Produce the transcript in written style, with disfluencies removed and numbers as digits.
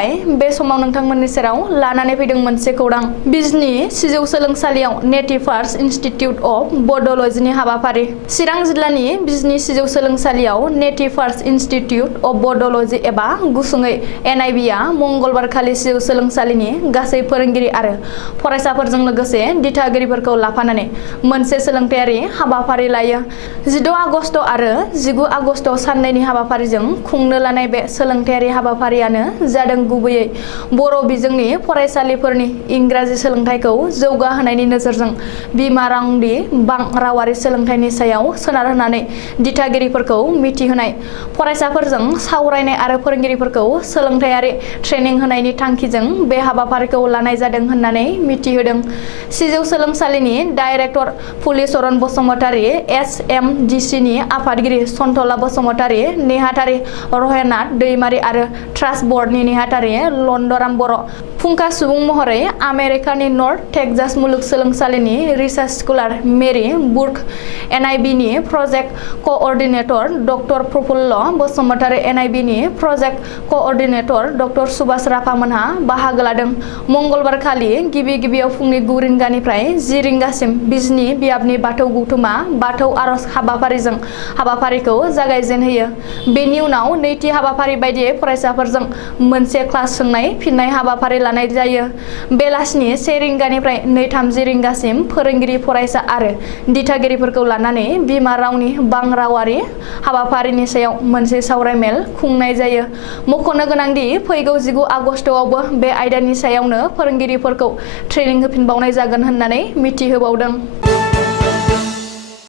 खुलुमबाय बे समाव नोंथांमोननि सेराव लानानै फैदों मोनसे खौरां बिजनी सिजौ सोलोंसालियाव नेटिभ आर्ट्स इन्स्टिट्यूट अफ बड'लजीनि हाबाफारि चिरां जिल्लानि बिजनी सिजौ सोलोंसालियाव नेटिभ आर्ट्स इन्स्टिट्यूट अफ बड'लजी एबा गुसुङै NIB आ मंगलबारखालि सिजौ सोलोंसालिनि गासै फोरोंगिरि आरो फरायसाफोरजों लोगोसे दिथागिरिफोरखौ लाफानानै मोनसे सोलोंथायारि हाबाफारि लायो 16 आगस्ट आरो 19 आगस्ट साननैनि हाबाफारिजों खुंनो लानाय बे सोलोंथायारि हाबाफारियानो जादों गुबैयै बर' बिजोंनि फरायसालिफोरनि इंराजि सोलोंथाइखौ जौगाहोनायनि नोजोरजों बिमा रावनि बां रावारि सोलोंथाइनि सायाव सोनारहोनानै दिथागिरिफोरखौ मिथिहोनाय फरायसाफोरजों सावरायनाय आरो फोरोंगिरिफोरखौ सोलोंथायारि ट्रेनिं होनायनि थांखिजों बे हाबाफारिखौ लानाय जादों होननानै मिथिहोदों सिजौ सोलोंसालिनि डाइरेक्टर फुलिचरन बसुमतारी SMDC नि आफादगिरि सन्तला बसुमतारी नेहाथारि रहेनाथ दैमारी आरो ट्रास्ट बर्डनि नेहाथारि लन्दराम बर' फुंखा सुबुं महरै आमेरिकानि नर्थ टेक्सास मुलुगसोलोंसालिनि research scholar Mary Burke NIB नि project coordinator doctor Praphulla Basumatary NIB नि प्रजेक्ट कअर्डिनेटर डक्टर सुभाष राभामोनहा बाहागो लादों मंगलबारखालि गिबियाव फुंनि 9 रिंगानिफ्राय 10 रिंगासिम बिजनी बियाबनि बाथौ गौथुमा बाथौ आरज हाबाफारिजों हाबाफारिखौ जागायजेनहोयो बेनि उनाव नैथि हाबाफारि बायदियै फरायसाफोरजों मोनसे क्लास सोंनाय फिननाय हाबाफारि लानाय जायो बेलासिनि 1 रिंगानिफ्राय 2:30 रिंगासिम फोरोंगिरि फरायसा आरो दिथागिरिफोरखौ लानानै बिमा रावनि बां रावारि हाबाफारिनि सायाव मोनसे सावरायमेल खुंनाय जायो मख'नो गोनांदि फैगौ 19 आगस्टआवबो बे आयदानि सायावनो फोरोंगिरिफोरखौ ट्रेनिं होफिनबावनाय जागोन होननानै मिथिहोबावदों।